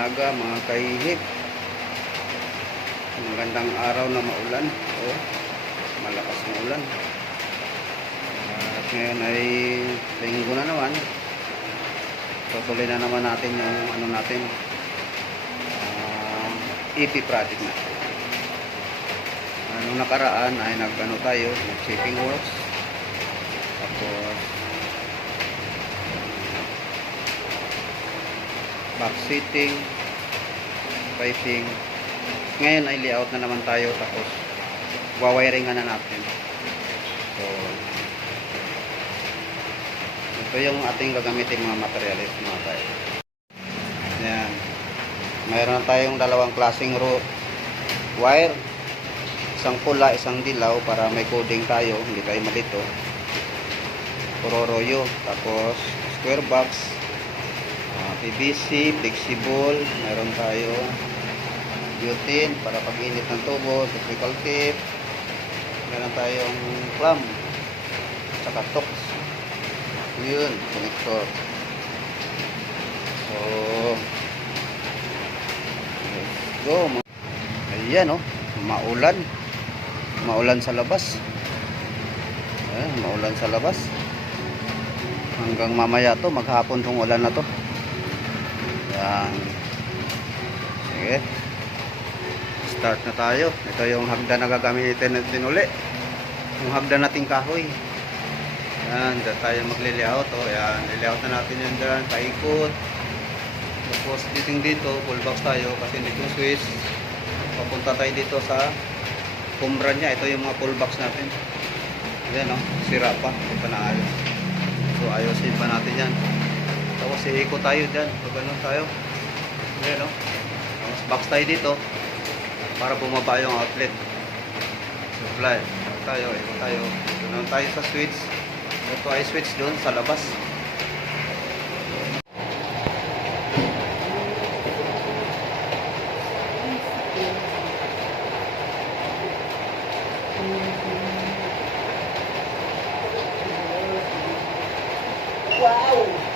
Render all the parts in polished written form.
umaga mga kaihip. Magandang araw na maulan. Oh, malakas na ulan. At ngayon ay linggo na naman. Tutuloy na naman natin yung EP project natin. Nung nakaraan ay tayo, nag-shaping works. Tapos back seating, piping. Ngayon ay layout na naman tayo, tapos wawiringan na natin. So ito yung ating gagamitin mga materials mga tayo. Ayan. Mayroon na tayong dalawang klaseng wire. Isang pula, isang dilaw para may coding tayo, hindi tayo malito. Puro royo. Tapos square box, PVC, flexible. Mayroon tayo butane para pag-init ng tubo, electrical tape. Meron tayong clamp, tsaka tox. Yun, connector. So let's go. Ayan oh, maulan sa labas. Ayan, maulan sa labas. Hanggang mamaya to, maghapon tong ulan na to. Ayan. Sige, start na tayo. Ito yung hagdan na gagamitin natin uli, yung hagdan nating kahoy. Ayan, dyan tayo magli-layout. O, ayan, li-layout na natin yan dyan, paikot. Tapos dito, full box tayo kasi dito yung switch. Papunta tayo dito sa kumbra nya. Ito yung mga full box natin. Ayan o, sira pa, hindi pa naayos. So ayusin pa natin yan. Tapos iikot tayo dyan, pag ganun tayo. Ayan o, tapos box tayo dito para bumaba yung outlet supply. Ikot tayo. Ganun tayo sa switch. Ito ay switch doon sa labas. Wow!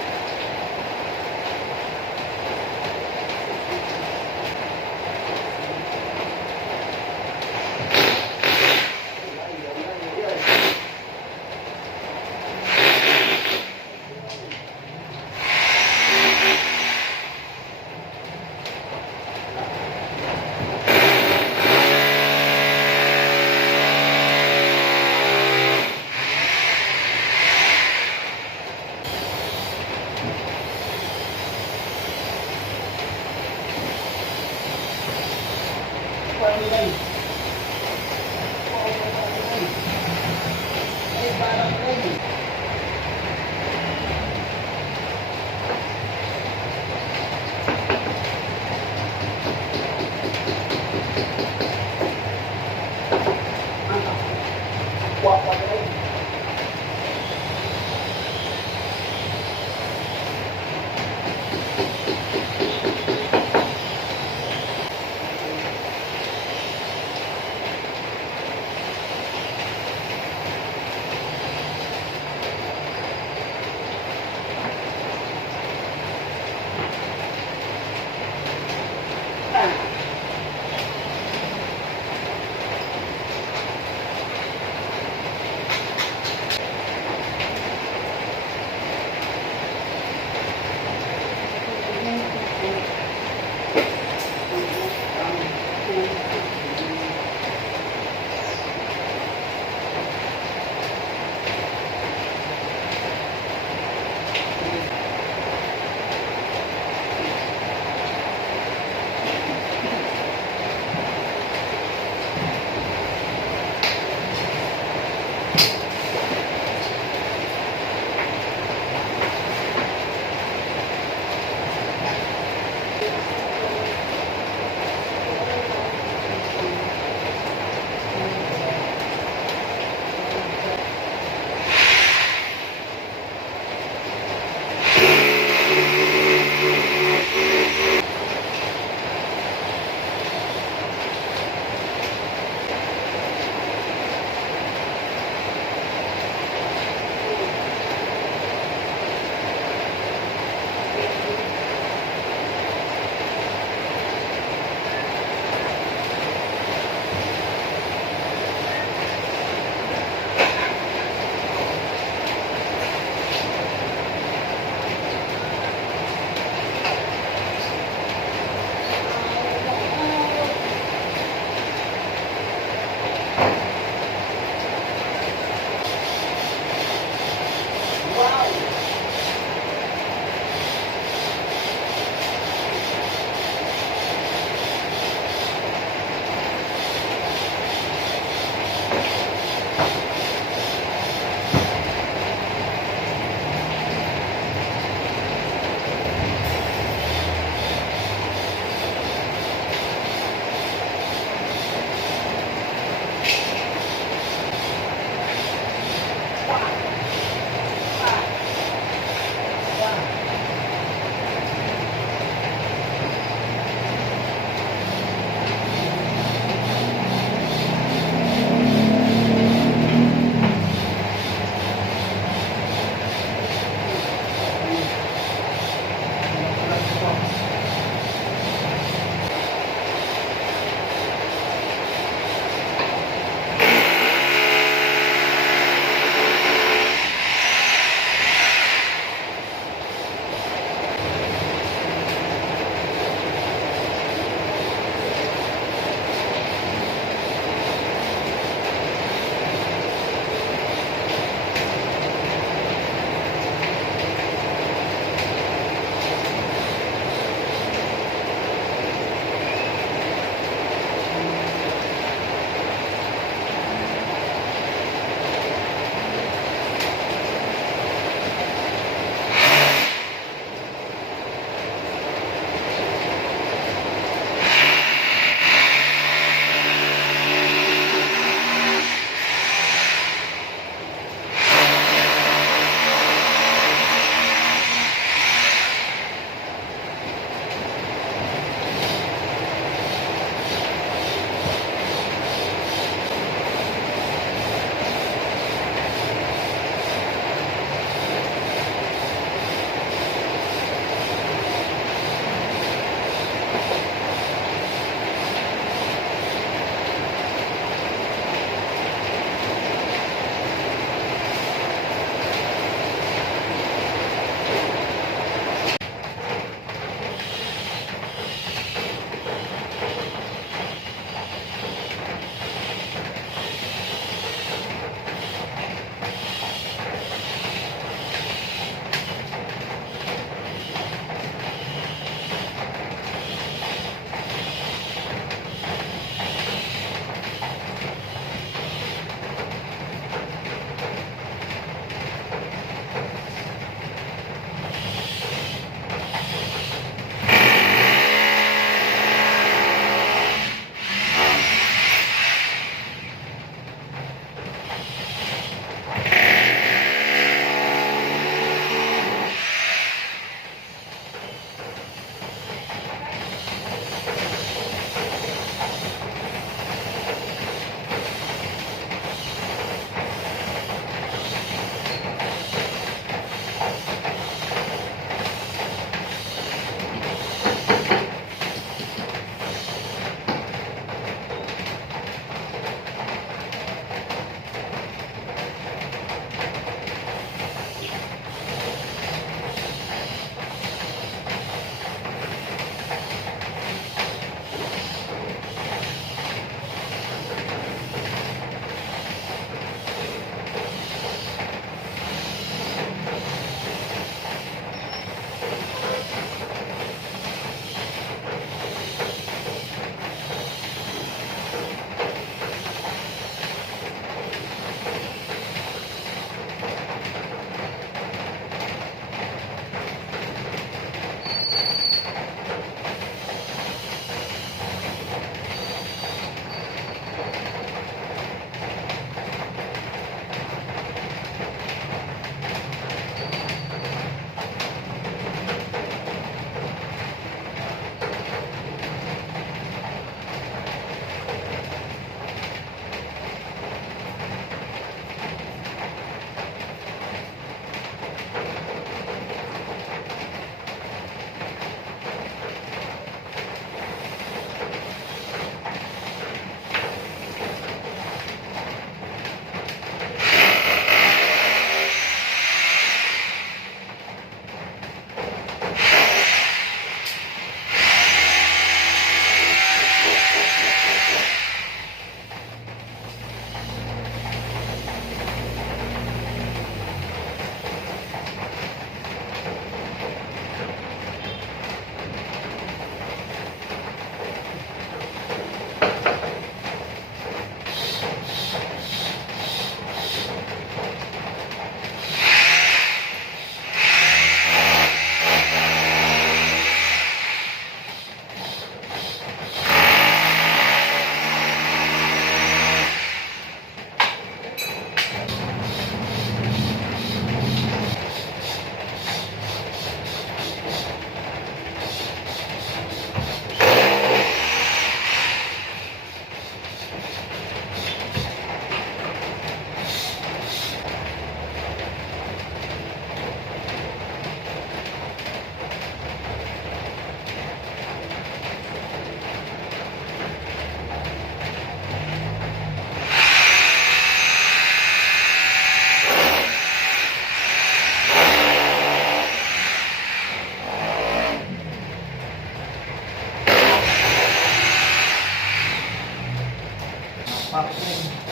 Popcorn.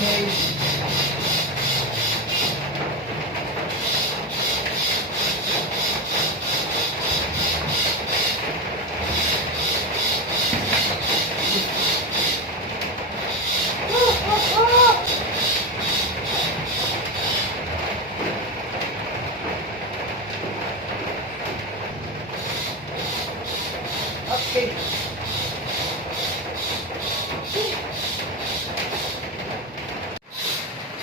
Okay. Okay.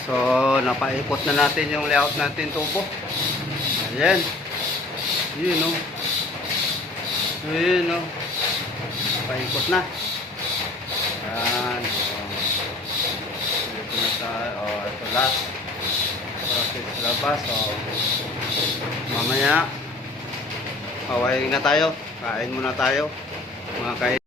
So, napaikot na natin yung layout natin tubo. Ayan. Yun, no. Yun, no. Napaikot na. Ayan. So, ito na tayo. Oh, ito last. Process sa labas. So, mamaya, kawain na tayo. Kain muna tayo. Mga kain.